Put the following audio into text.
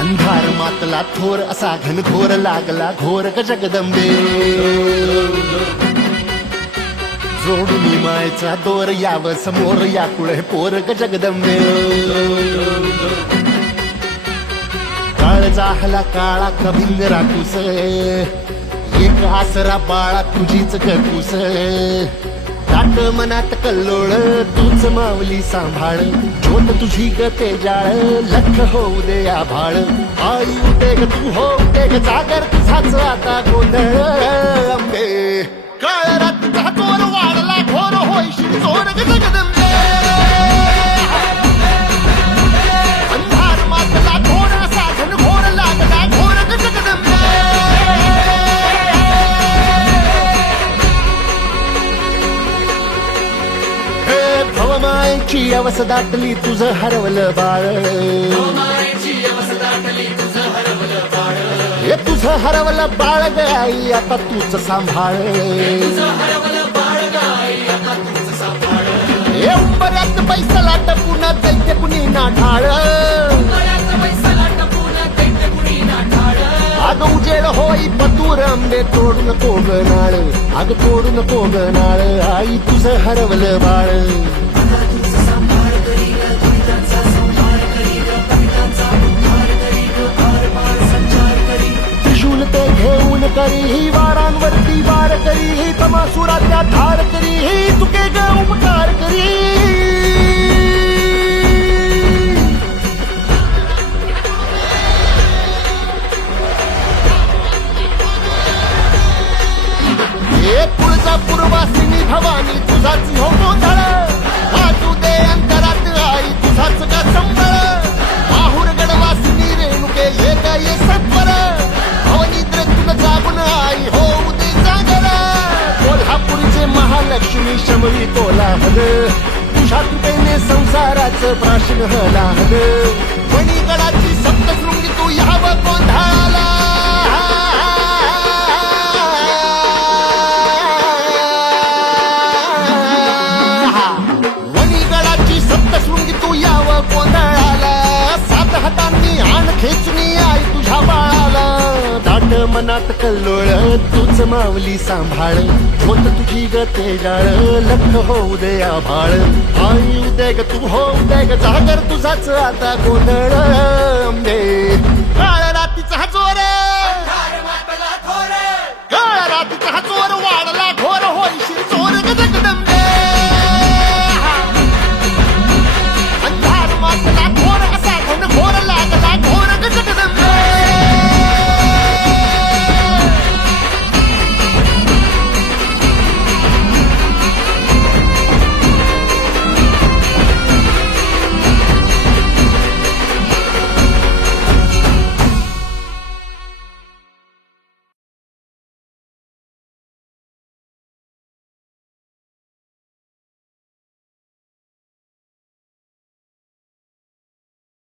अंधार मातला थोर असा घनघोर लागला घोर ग जगदंबे जोडून मायचा दोर याव समोर या कुळे पोर ग जगदंबे काळ जाहला काळा कभिंग राखूस एक आसरा बाळा तुझीच ककूस ताट मनात कल्लोळ तूच मावली सांभाळ ज्योत तुझी ग तेजाळ लख होऊ दे आभाळ आई उदे ग तू हो उदे ग जागर तुझाच आता गोंधळ अंबे काळ रात्रीचा तोर वाढला घोर होईशी चोर ग जगदंबे अंधार मातला थोडा साधन घोर लागला घोर ग जगदंबे भवमायची अवस दाटली तुझं हरवलं बाळ हे तुझं हरवलं बाळ ग आई आता तूच सांभाळ हे उंबऱ्यात पैसा लाट पुन्हा दैत्य कुणी ना ढाळ अग उजेड होई पतूर आंबे तोडून कोगनाळ अग तोडून कोगनाळ आई तुझं हरवलं बाळ त्रिशूल ते घेऊन करी वारांवरती वार करी तमासुराच्या धार करी तुके ग उपकार करी तुळजा पूर्वासिनी भवानी तुझाच हो गोंधळ वाजू दे अंतरात आई तुझाच का संबळ माहुर गडवासिनी रेणुके ये ग ये सत्वर भवनिद्रेतून जागून आई होऊ दे जागर कोल्हापूरचे महालक्ष्मी शमवी कोलाहल तुझ्या तुटेने संसाराचं प्राशन हलाहल मणिगडाची सप्तशृंगी तू यावं गोंधळाला खेचणी आई तुझ्या बाळाला दाट मनात कल्लोळ तूच मावली सांभाळ होत तुझी ग तेजाळ लख होऊ दे आभाळ आई उदे ग तू हो उदे ग जागर तुझाच आता गोंधळ अंबे